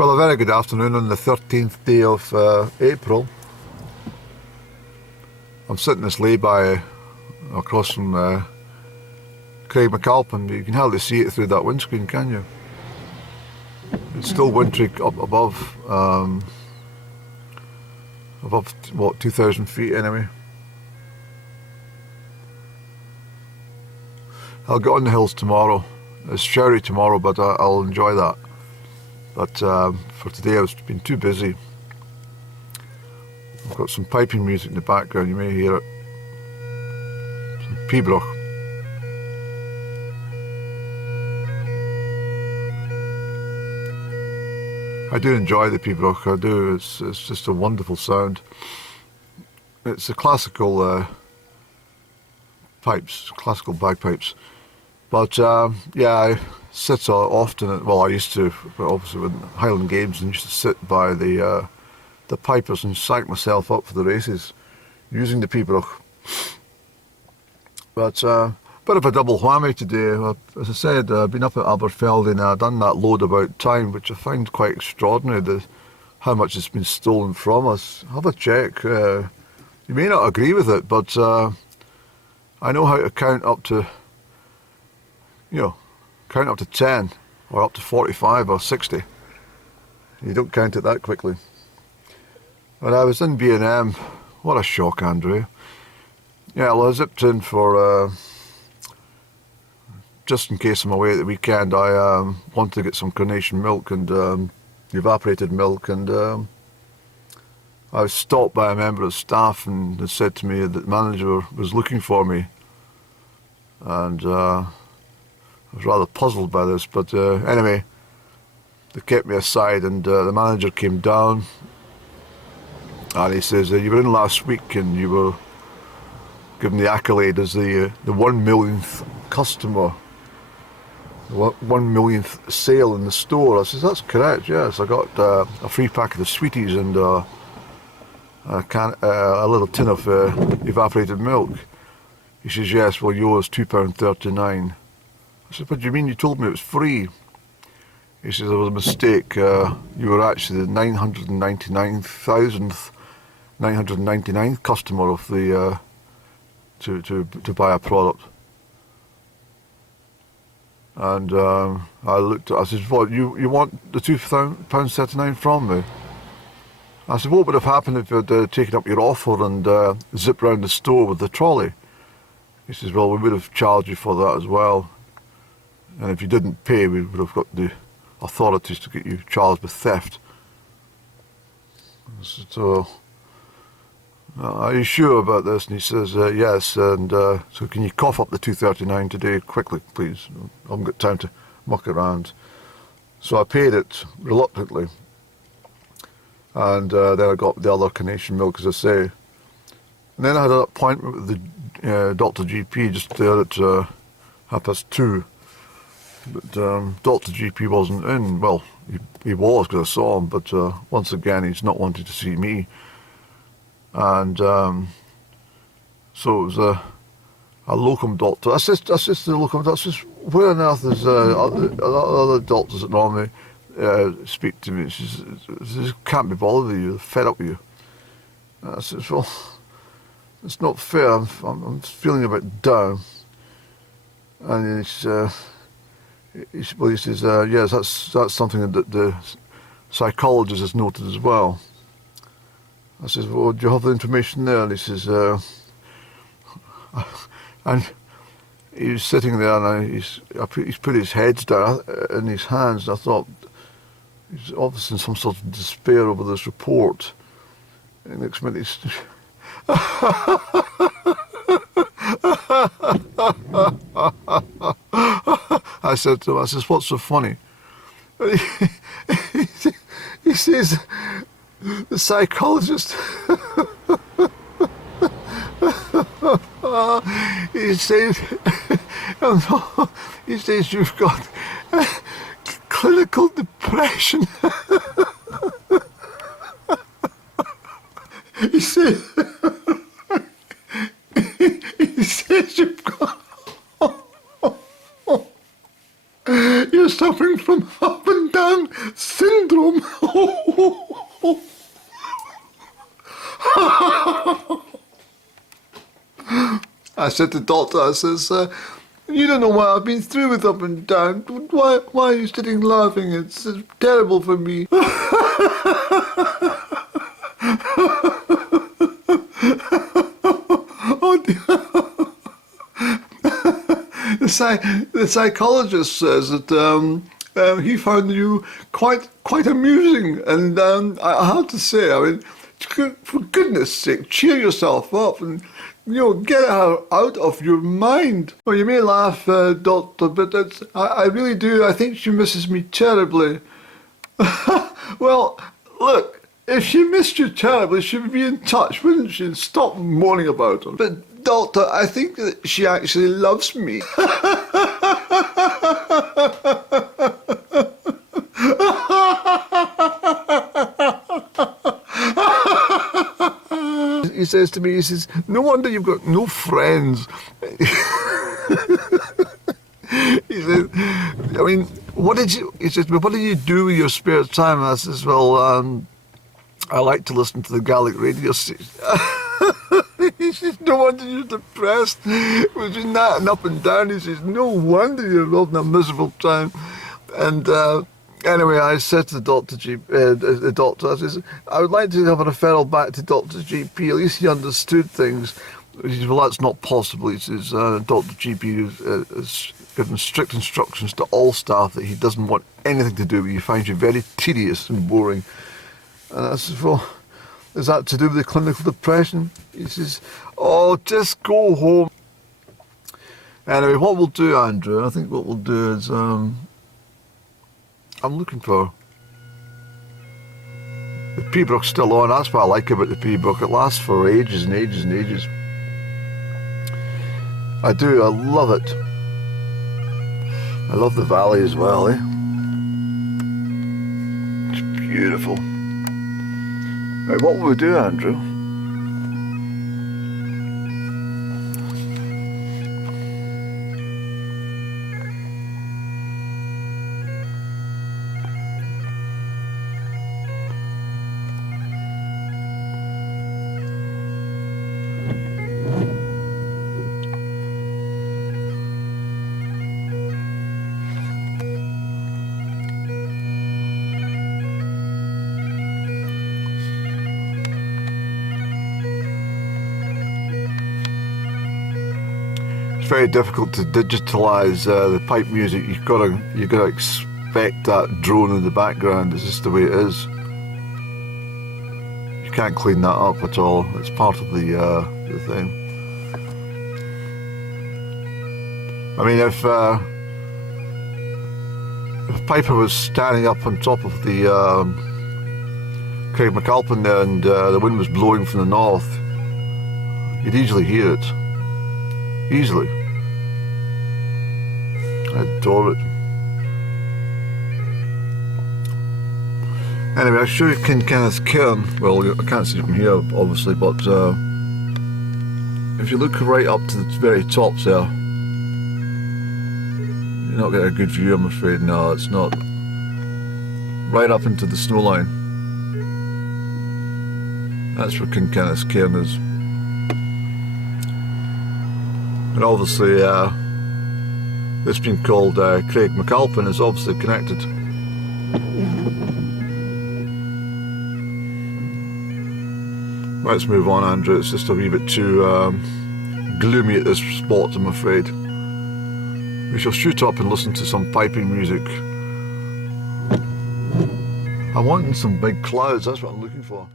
Well, a very good afternoon on the 13th day of April. I'm sitting this lay-by across from Crieff and you can hardly see it through that windscreen, can you? It's still wintry up above, what, 2,000 feet anyway. I'll get on the hills tomorrow. It's showery tomorrow, but I'll enjoy that. But for today I've been too busy. I've got some piping music in the background, you may hear it. Some pibroch. I do enjoy the pibroch, I do. It's just a wonderful sound. It's a classical pipes, classical bagpipes. But yeah, I sit often, well I used to, obviously with Highland Games, and used to sit by the pipers and psych myself up for the races using the pibroch. But bit of a double whammy today. As I said, I've been up at Aberfeldy and I've done that load about time, which I find quite extraordinary, how much it's been stolen from us. Have a check. You may not agree with it, but I know how to count up to, count up to 10 or up to 45 or 60. You don't count it that quickly. When I was in B&M, what a shock, Andrew. Yeah, well, I zipped in for, just in case I'm away at the weekend, I wanted to get some carnation milk and evaporated milk, and I was stopped by a member of staff and they said to me that the manager was looking for me. And I was rather puzzled by this, but anyway, they kept me aside and the manager came down and he says, you were in last week and you were given the accolade as the 1 millionth customer, 1 millionth sale in the store. I says, that's correct, yes. I got a free packet of sweeties and a little tin of evaporated milk. He says, yes, well, yours £2.39. I said, what do you mean? You told me it was free. He says, there was a mistake. You were actually the 999th customer of the to buy a product. And I looked at it, I said, what, you want the £2.39 from me? I said, what would have happened if you'd taken up your offer and zipped round the store with the trolley? He says, well, we would have charged you for that as well. And if you didn't pay, we would have got the authorities to get you charged with theft. So, are you sure about this? And he says, yes, and so can you cough up the £2.39 today quickly, please? I haven't got time to muck around. So I paid it reluctantly. And then I got the other carnation milk, as I say. And then I had an appointment with the Dr. GP just there at 2:30. But Dr. GP wasn't in. Well, he was because I saw him, but once again he's not wanting to see me. And so it was a locum doctor. I said to the locum doctor, I says, where on earth is other doctors that normally speak to me? She says, can't be bothered with you, they're fed up with you. And I said, well, it's not fair, I'm feeling a bit down. And he says, yes, that's something that the psychologist has noted as well. I says, well, do you have the information there? And he says, and he was sitting there and he's put his head down in his hands, and I thought, he's obviously in some sort of despair over this report. And next minute he's I said to him, I says, what's so funny? He says, the psychologist, he says you've got clinical depression. He says you've got, you're suffering from up and down syndrome. I said to the doctor, I says, you don't know what I've been through with up and down. Why are you sitting laughing? It's terrible for me. Oh dear. The psychologist says that he found you quite amusing, and I have to say, I mean, for goodness sake, cheer yourself up and get her out of your mind. Well, you may laugh, Doctor, but I really do. I think she misses me terribly. Well, look. If she missed you terribly, she would be in touch, wouldn't she? And stop moaning about her. But, Doctor, I think that she actually loves me. He says to me, he says, no wonder you've got no friends. He says, I mean, he says, well, what do you do with your spare time? I says, well, I like to listen to the Gaelic radio station. He says, no wonder you're depressed. Between that and up and down, he says, no wonder you're having a miserable time. And anyway, I said to the doctor, I says, I would like to have a referral back to Dr. GP. At least he understood things. He says, well, that's not possible. He says, Dr. GP has given strict instructions to all staff that he doesn't want anything to do with you. He finds you very tedious and boring. And I said, well, is that to do with the clinical depression? He says, oh, just go home. Anyway, what we'll do, Andrew, I think what we'll do is, I'm looking for... The P-Brook's still on. That's what I like about the P-Brook. It lasts for ages and ages and ages. I do, I love it. I love the valley as well, eh? It's beautiful. Right, what will we do, Andrew? Very difficult to digitalize the pipe music. You've got to expect that drone in the background. It's just the way it is. You can't clean that up at all. It's part of the thing. I mean, if a piper was standing up on top of the Crieff McAlpin there, and the wind was blowing from the north, you'd easily hear it. Easily. I adore it. Anyway, I'll show you Kenneth Cairn. Well, I can't see it from here, obviously, but if you look right up to the very top there, you're not getting a good view, I'm afraid. No, it's not. Right up into the snow line. That's where Kenneth Cairn is. And obviously, this being called Crieff McAlpin is obviously connected. Let's move on, Andrew. It's just a wee bit too gloomy at this spot, I'm afraid. We shall shoot up and listen to some piping music. I'm wanting some big clouds, that's what I'm looking for.